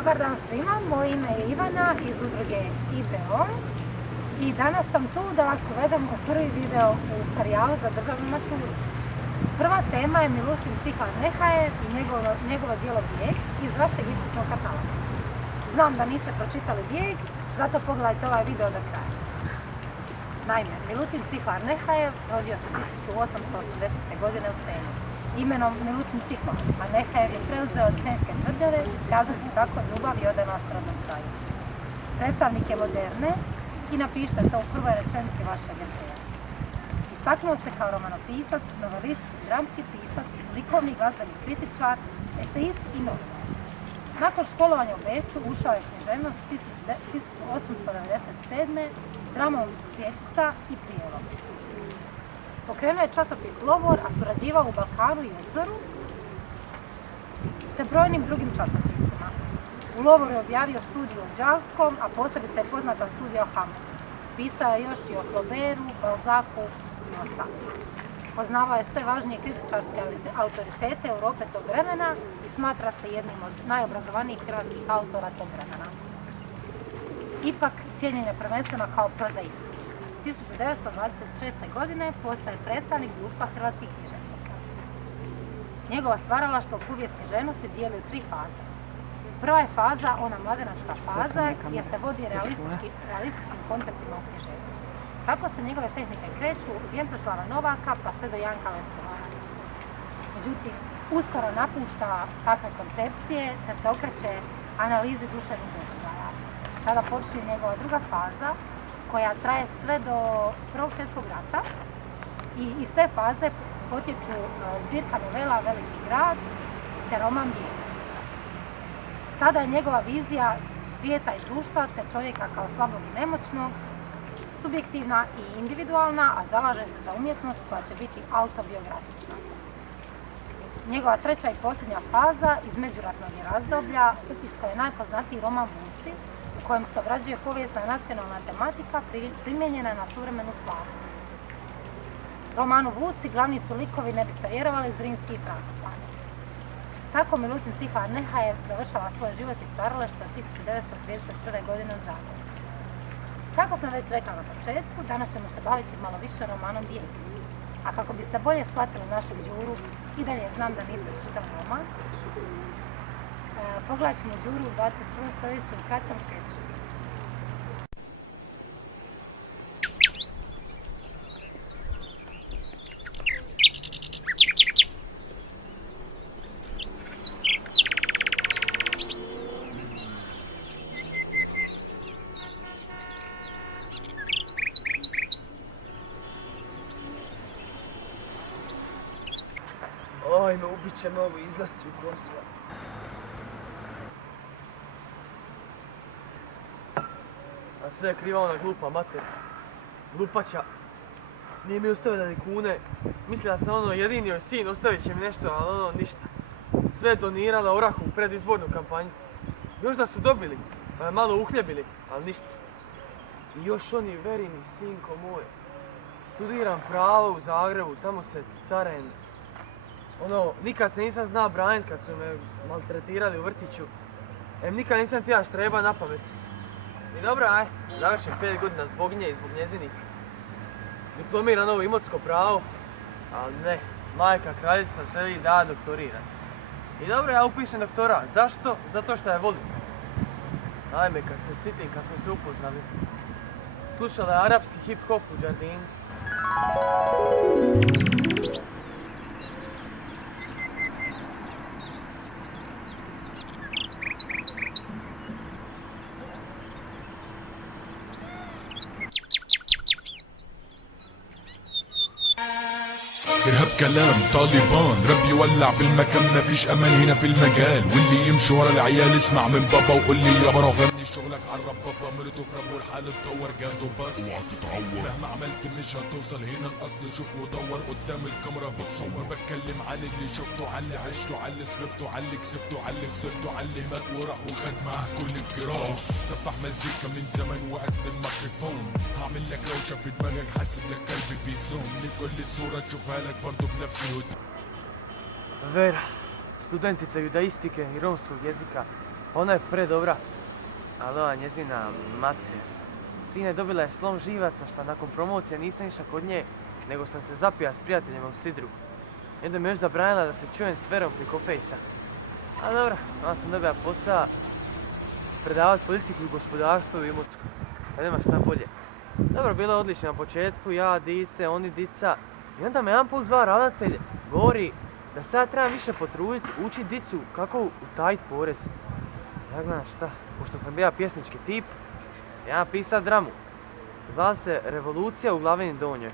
Dobar dan svima, moje ime je Ivana iz udruge IDEO i danas sam tu da vas uvedem u prvi video u serijalu za državnu maturu. Prva tema je Milutin Cihlar-Nehajev i njegovo djelo Bijeg iz vašeg ispitnog kataloga. Znam da niste pročitali Bijeg, zato pogledajte ovaj video do kraja. Naime, Milutin Cihlar-Nehajev rodio se 1880. godine u Senju. Imenom Milutin Cihlar, a Nehajev je preuzeo od Senjske tvrđave, iskazujući tako ljubav i odanost rodnom kraju. Predstavnik je moderne i napišite to u prvoj rečenici vašeg eseja. Istaknuo se kao romanopisac, novelist, dramski pisac, likovni glazbeni kritičar, esejist i novinar. Nakon školovanja u Beču ušao je književnost 1897. dramom Svječica i Prijevod. Pokrenuo je časopis Lovor, a surađivao u Balkanu i Obzoru, te brojnim drugim časopisima. U Lovoru je objavio studiju o Đalskom, a posebice je poznata studija o Hamletu. Pisao je još i o Flaubertu, Balzacu i ostalim. Poznavao je sve važnije kritičarske autoritete Europe tog vremena i smatra se jednim od najobrazovanijih hrvatskih autora tog vremena. Ipak, cijenjen je prvenstveno kao prozaist. 1926. godine postaje predstavnik društva hrvatskih književnika. Njegova stvaralaštvo u povijest književnosti dijeli u 3 faze. Prva je faza, ona mladenačka faza, gdje se vodi realističkim konceptima u književnosti. Tako se njegove tehnike kreću od Vjenceslava Novaka pa sve do Janka Leskovara. Međutim, uskoro napušta takve koncepcije te se okreće analizi duševnih doživljaja. Tada počinje njegova druga faza, koja traje sve do Prvog svjetskog rata i iz te faze potječu zbirka novela Veliki grad te roman Bijeg. Tada je njegova vizija svijeta i društva te čovjeka kao slabog i nemoćnog subjektivna i individualna, a zalaže se za umjetnost koja će biti autobiografična. Njegova treća i posljednja faza iz međuratnog je razdoblja, iz koje je najpoznatiji roman Vuci, u kojem se obrađuje povijesna nacionalna tematika primijenjena na suvremenu stvarnost. Romanu Vuci glavni su likovi, ne biste vjerovali, Zrinski i Frankopan. Tako Milutin Cihlar-Nehajev završava svoj život i stvaralaštvo 1931. godine u Zagrebu. Kako sam već rekla na početku, danas ćemo se baviti malo više romanom Bijeg. A kako biste bolje shvatili našeg Đuru, i dalje znam da niste čitali roman, pogledat ćemo Đuru u 21. stoljeću u kratkom skeču. Ajme, ubit će me ovi izlasci u Kosova. A sve je kriva ona glupa mater. Glupača. Nije mi ostavila ni kune. Mislila sam jedini joj sin, ostavit će mi nešto, ali ništa. Sve je donirala orahu u predizbornu kampanju. Još da su dobili, pa je malo uhljebili, ali ništa. I još oni verini, sinko moj. Studiram pravo u Zagrebu, tamo se taren. Nikad se nisam znao braniti kad su me maltretirali u vrtiću. Nikad nisam tija štreba na pamet. I dobro, završim 5 godina zbog nje i zbog njezinih. Diplomiram novo imotsko pravo, ali ne, majka kraljica želi da doktoriram. I dobro, ja upišem doktorat. Zašto? Zato što je volim. Naime, kad se sitim, kad smo se upoznali, slušala je arapski hip-hop u džardinu. ارهاب كلام طالبان رب يولع في المكان مفيش امان هنا في المجال واللي يمشي ورا العيال اسمع من بابا وقول لي يا برا غني شغلك عرب بابا مرته في رب والحال اتطور جاته بس اوعى تتعور مهما عملت مش هتوصل هنا الاصل شوف ودور قدام الكاميرا بتصور بتكلم على اللي شفته على اللي عشته على اللي صرفته على اللي كسبته على اللي خسرته على اللي مات وراح وخد معاه كل الجراس سبح مزيكا من زمان وقد الميكروفون هعمل لك روشه في دماغك حاسب لك قلبي بيصوم لكل صوره تشوفها لك برضه بنفس الهدوء. Vera, studentica judaistike i romskog jezika, Ona je predobra, ali ova njezina mater. Sine, dobila je slom živaca šta nakon promocije nisam išla kod nje, nego sam se zapija s prijateljima u sidru. I onda mi još zabranila da se čujem s Verom preko fejsa. A dobro, onda sam dobila posao predavat politiku i gospodarstvo u Imotsku. Pa nema šta bolje. Dobro, bilo je odlično na početku, ja, dite, oni, dica. I onda me jedan put zva ravnatelj, govori da se ja trebam više potruditi, učit dicu kako utajit porez. Ja gledam šta, pošto sam bio pjesnički tip, ja pisao dramu. Zvala se Revolucija u Glavini Donjoj.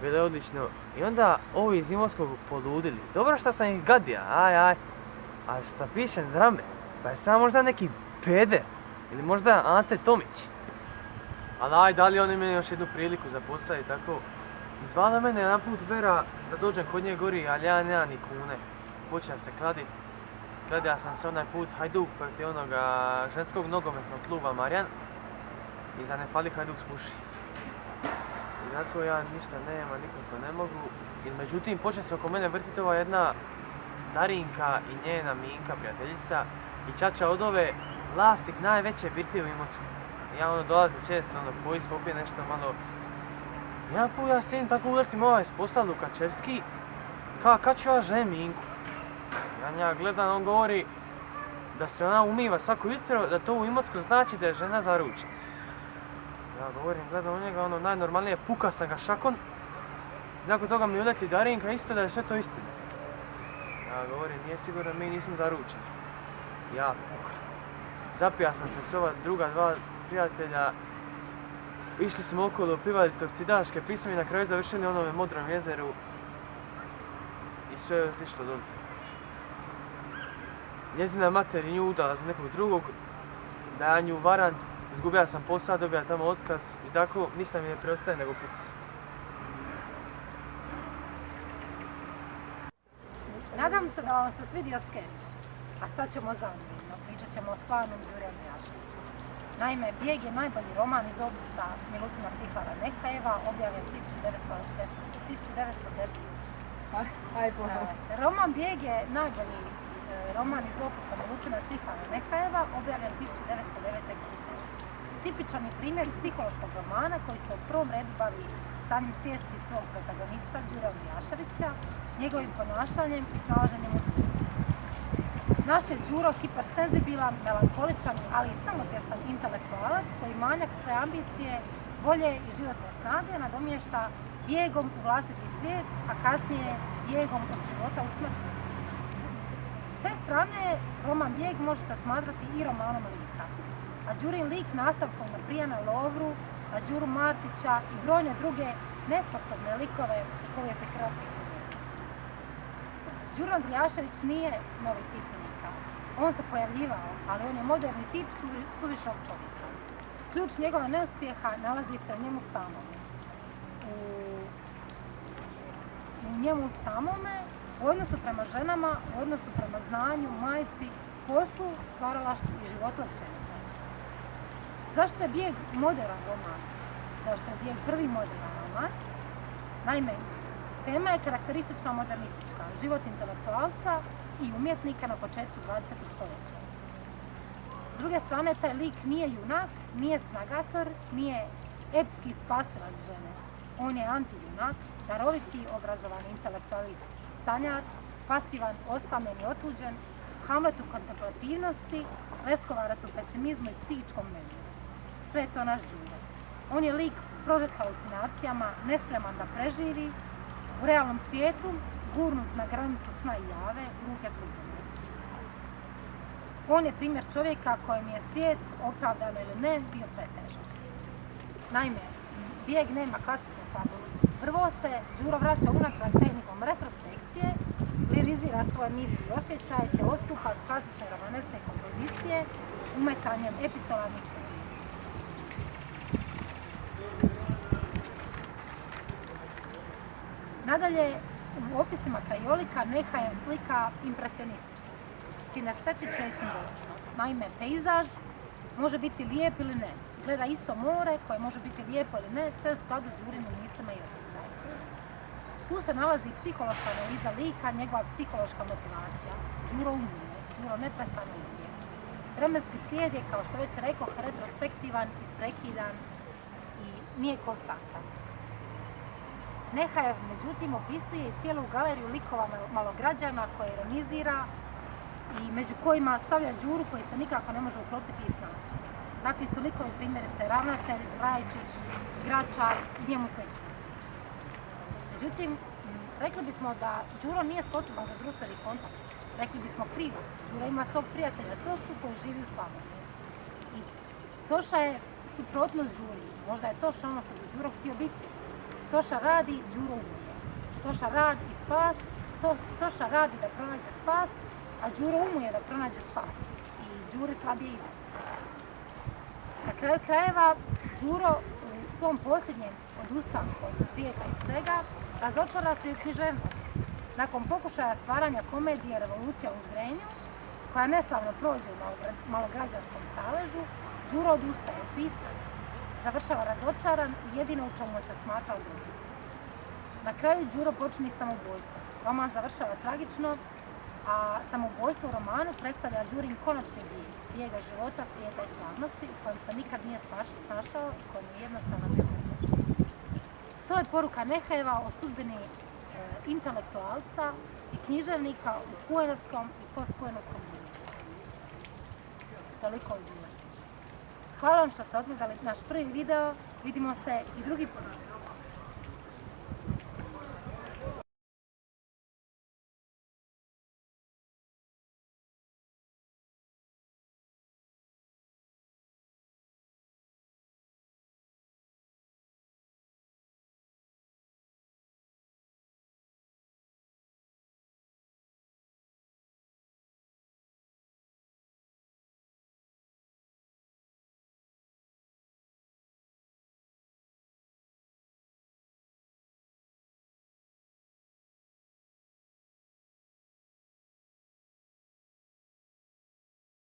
Bilo je odlično. I onda ovi iz Imotskog poludili. Dobro što sam ih gadio, aj. A šta pišem drame? Pa je samo možda neki peder. Ili možda Ante Tomić. Ali aj, dali oni meni još jednu priliku za posao i tako. Izvala mene jedan put Vera da dođem kod nje gori, ali ja nemam ni kune. Počeo se kladit. Kladio sam se onaj put Hajduk protiv onoga ženskog nogometnog kluba Marjan. I za ne fali Hajduk spuši. I tako ja ništa nema, nikako ne mogu. I međutim počne se oko mene vrtiti ova jedna Darinka i njena Minka, prijateljica. I čača od ove vlasnik najveće birtije u Imotsku. Ja dolazim često, pojist popije nešto malo. Jedan put ja sjedim tako uletim ovaj s posla Lukačevski. Kad ću ja ženim Minku? Ja njega gledam, on govori da se ona umiva svako jutro, da to u Imotsku znači da je žena zaručena. Ja govorim, gledam u njega, najnormalnije, puka sam ga šakon. Nakon toga mi uleti Darinka, isto da je sve to istina. Ja govorim, nije sigurno, mi nismo zaručeni. Ja puka. Zapija sam se s ova druga dva prijatelja. Išli smo okolo pivali Torcidaške pisme i na kraju završili na onome Modrom jezeru. I sve je otišlo dobro. Njezina mater je nju udala za nekog drugog, da ja nju varam, izgubila sam posao, dobila tamo otkaz i tako ništa mi ne preostaje nego pizza. Nadam se da vam se svidio skeč, a sad ćemo zazbiljno, pričat ćemo o stvarnom Đuri Andrijaševiću. Naime, Bijeg je najbolji roman iz opusa Milutina Cihlara Nehajeva, objavljen 1909. Roman Bijeg je najbolji roman iz opusa Milutina Cihlara Nehajeva, objavljen 1909. godine. Tipičan je primjer psihološkog romana koji se u prvom redu bavi stanjem svijesti svog protagonista Đure Andrijaševića, njegovim ponašanjem i snalaženjem u društvu. Naš je Đuro hipersenzibilan, melankoličan, ali i samosvjestan intelektualac koji manjak sve ambicije, volje i životne snage nadomješta bijegom u vlastiti svijet, a kasnije bijegom od života u smrt. S te strane, roman Bijeg može se smatrati i romanom lika. A Đurin lik nastavkom na Brijana Lovru, na Đuru Martića i brojne druge nesposobne likove u povijesti hrvatske književnosti. Đuro Andrijašević nije novi tip lika. On se pojavljivao, ali on je moderni tip suvišnog čovjeka. Ključ njegova neuspjeha nalazi se u njemu samome. U njemu samome, u odnosu prema ženama, u odnosu prema znanju, majci, poslu, stvaralaštvu i životu općenito. Zašto je Bijeg moderan roman? Zašto je Bijeg prvi moderan roman? Naime, tema je karakteristična modernistička, život intelektualca i umjetnika na početku 20. stoljeća. S druge strane, taj lik nije junak, nije snagator, nije epski spasilac žene. On je antijunak, daroviti, obrazovani intelektualist, sanjar, pasivan, osamljen i otuđen, Hamlet u kontemplativnosti, Leskovarac u pesimizmu i psihičkom nemiru. Sve je to naš Đuro. On je lik prožet halucinacijama, nespreman da preživi, u realnom svijetu gurnut na granicu sna i jave, ruke sudbine. On je primjer čovjeka kojem je svijet, opravdano ili ne, bio pretežak. Naime, Bijeg nema klasičnu fabulu. Prvo se Đuro vraća unatrag tehnikom retrospekcije, lirizira svoje misli i osjećaje te odstupa od klasične romanesne kompozicije umetanjem epistolarnih formi. Nadalje, u opisima krajolika Nehajev slika impresionistički, sinestetično i simbolično. Naime, pejzaž može biti lijep ili ne. Gleda isto more koje može biti lijepo ili ne, sve u skladu s Đurinim mislima i osjećajima. Tu se nalazi psihološka analiza lika, njegova psihološka motivacija. Đuro umije, Đuro neprestano umije. vremenski slijed je, kao što već rekao, retrospektivan, isprekidan i nije konstantan. Nehajev, međutim, opisuje i cijelu galeriju likova malograđana koje ironizira i među kojima stavlja Đuru koji se nikako ne može uklopiti i snaći. Takvi su likovi primjerice Ravnatelj, Rajčić, Gračar i njemu slični. Međutim, rekli bismo da Đuro nije sposoban za društveni kontakt. Rekli bismo krivo. Đuro ima svog prijatelja Tošu koji živi u Slavoniji. I Toša je suprotnost Đuri. Možda je Toša ono što bi Đuro htio biti. Toša radi, Đuro umuje. Toša rad i spas, Toša radi da pronađe spas, a Đuro umuje da pronađe spas. I Đuri slabije ide. Na kraju krajeva, Đuro u svom posljednjem odustanku od svijeta i svega razočara se i u književnost. Nakon pokušaja stvaranja komedije Revolucija u Ždrenju, koja neslavno prođe u malograđanskom staležu, Đuro odustaje od pisanja. Završava razočaran i jedino u čemu se smatrao drugim. Na kraju Đuro počini samoubojstvo. Roman završava tragično, a samoubojstvo u romanu predstavlja Đurin konačni bijeg od života, svijeta i stvarnosti u kojem se nikad nije snašao i kojem je jednostavno bio moguće. To je poruka Nehajeva o sudbini intelektualca i književnika u kuenovskom i postkuenovskom društvu. Toliko od Đure. Hvala vam što ste odgledali naš prvi video. Vidimo se i drugi put.